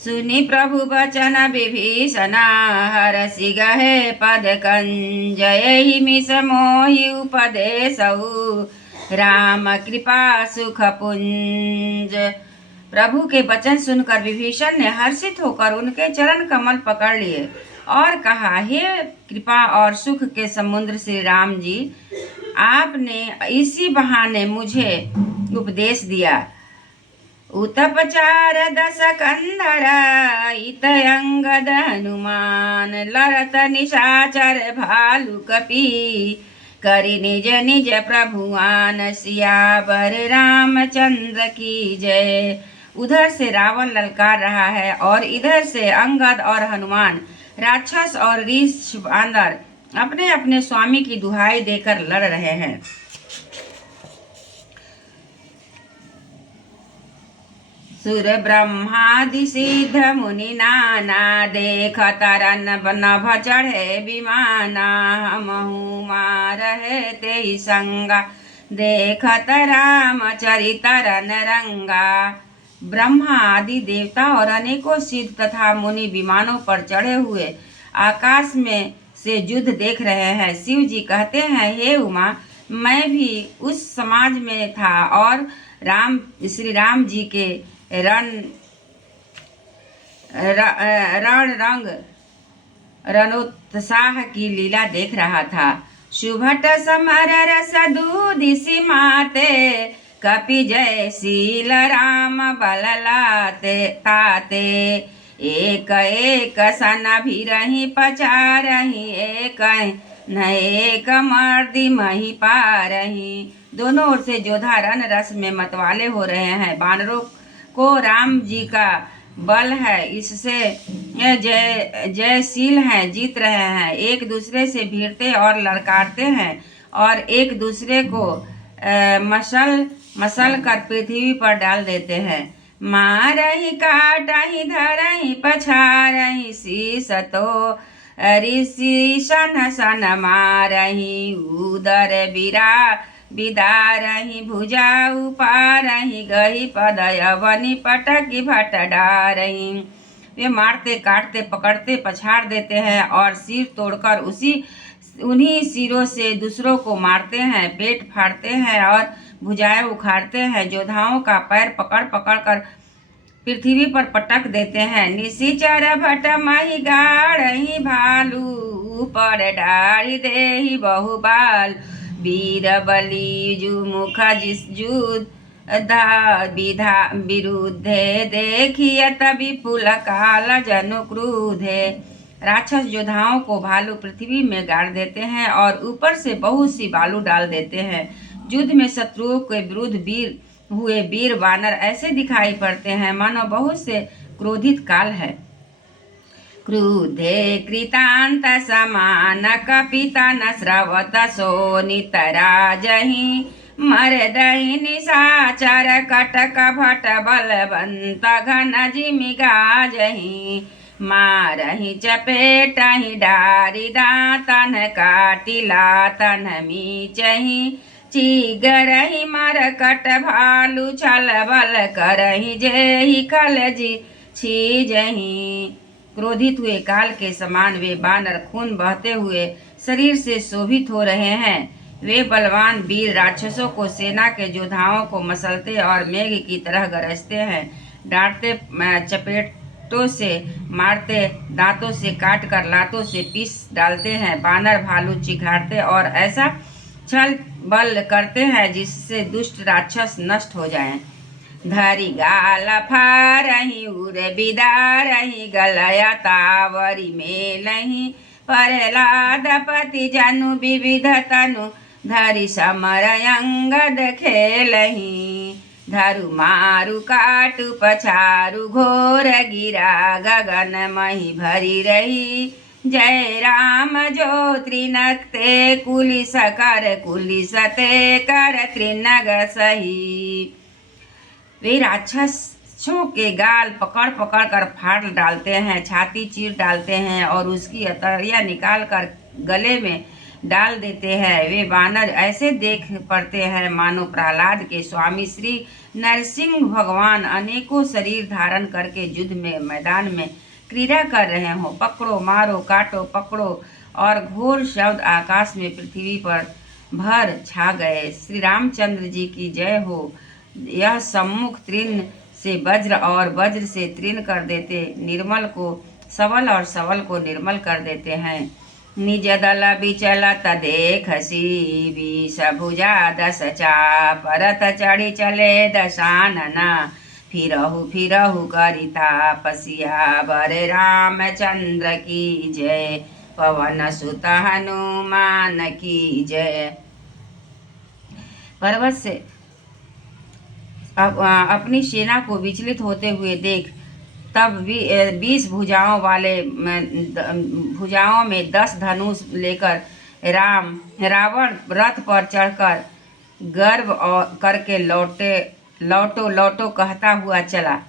सुनि प्रभु बचन विभीषण, हरषि गहे पद कंजय मिस मोहि उपदेशहु, राम कृपा सुख पुंज। प्रभु के वचन सुनकर विभीषण ने हर्षित होकर उनके चरण कमल पकड़ लिए और कहा, हे कृपा और सुख के समुद्र श्री राम जी, आपने इसी बहाने मुझे उपदेश दिया। उतपचार दस कंधर, इत अंगद हनुमान, लरत निशाचर भालु कपि, करि निज निज प्रभुआन, सियावर रामचंद्र की जय। उधर से रावण ललकार रहा है और इधर से अंगद और हनुमान, राक्षस और रीछ बांदर अपने अपने स्वामी की दुहाई देकर लड़ रहे हैं। सुर ब्रह्मादि सिद्ध मुनि नाना, देख तरन नभ चढ़े विमाना, हमहु मारहे तेहि संगा, देखत राम चरितरन रंगा। ब्रह्मा आदि देवता और अनेकों सिद्ध तथा मुनि विमानों पर चढ़े हुए आकाश में से युद्ध देख रहे हैं। शिव जी कहते हैं, हे उमा, मैं भी उस समाज में था और श्री राम जी के रणोत्साह की लीला देख रहा था। शुभट समर रस दूधिसी माते, कपि जय शील राम बल लाते ताते, एक एक सन भिरहि पचारहि, एक न एक मर्दी मही पारही। दोनों ओर से जोधा रण रस में मतवाले हो रहे हैं। बानरों को राम जी का बल है, इससे जयशील हैं, जीत रहे हैं। एक दूसरे से भिड़ते और लड़काते हैं और एक दूसरे को मसल कर पृथ्वी पर डाल देते हैं। मारहि काटहि धरहि पछारहि, शीस तो ऋषि सन सन मारहि, उदर बिदारहि भुजा उपारहि, गहि पदयवनि पटकि भट डारहि। वे मारते काटते पकड़ते पछाड़ देते हैं और सिर तोड़कर उन्हीं सिरों से दूसरों को मारते हैं, पेट फाड़ते हैं और भुजाएं उखाड़ते हैं। योद्धाओं का पैर पकड़ पकड़ कर पृथ्वी पर पटक देते हैं। निशिचर भट मही गाढ़हि भालू, ऊपर डारी देहि बहुबाल, वीर बलि जुमुख जिसयुद्ध विरुद्धे, देखियत विपुल काल जनु क्रुधे। राक्षस योद्धाओं को भालू पृथ्वी में गाड़ देते हैं और ऊपर से बहुत सी बालू डाल देते हैं। युद्ध में शत्रुओं के विरुद्ध वीर वानर ऐसे दिखाई पड़ते हैं मानो बहुत से क्रोधित काल है। क्रुधे कृतांत समान, कपितन स्रवत शोणित राजहि, मरदहि निशाचर कटक भट बलवंत, घन जिमि गाजहि, मारहि चपेटहि डारि दाँतन, काटि लातन मीचहि, चीगरहि मरकट भालू, छल बल करहि जेहि खलजि छीजहि। क्रोधित हुए काल के समान वे बानर खून बहते हुए शरीर से शोभित हो रहे हैं। वे बलवान वीर राक्षसों को, सेना के योद्धाओं को मसलते और मेघ की तरह गरजते हैं। डांटते, चपेटों से मारते, दांतों से काट कर लातों से पीस डालते हैं। बानर भालू चिघाड़ते और ऐसा छल बल करते हैं जिससे दुष्ट राक्षस नष्ट हो जाएं। धरि गाल फारहि उर बिदारहि, गलया तावरी मेलहि, प्रहलाद पति जनु विविध तनु, धरि समर अंगद खेलहि। धरु मारु काटु पछारु, घोर गिरा गगन मही भरी रही, जय राम जो त्रिनक्ते कुलिस कर, कुलिसते कर त्रिनग सही। वे राक्षसों के गाल पकड़ पकड़ कर फाड़ डालते हैं, छाती चीर डालते हैं और उसकी अतरिया निकाल कर गले में डाल देते हैं। वे वानर ऐसे देख पड़ते हैं मानो प्रहलाद के स्वामी श्री नरसिंह भगवान अनेकों शरीर धारण करके युद्ध में मैदान में क्रीड़ा कर रहे हों। पकड़ो मारो काटो पकड़ो और घोर शब्द आकाश में पृथ्वी पर भर छा गए। श्री रामचंद्र जी की जय हो। यह सम्मुख तृण से वज्र और वज्र से तृण कर देते, निर्मल को सबल और सबल को निर्मल कर देते हैं। निज दल बिचलत देखसी विष भुजा दस चाप, रथ चढ़ी चले दशानना, फिरहु फिरहु करिता पसिया, बर रामचंद्र की जय, पवन सुत हनुमान की जय। पर्वत से अपनी सेना को विचलित होते हुए देख तब 20 भुजाओं में 10 धनुष लेकर रावण रथ पर चढ़कर गर्व और करके लौटो लौटो कहता हुआ चला।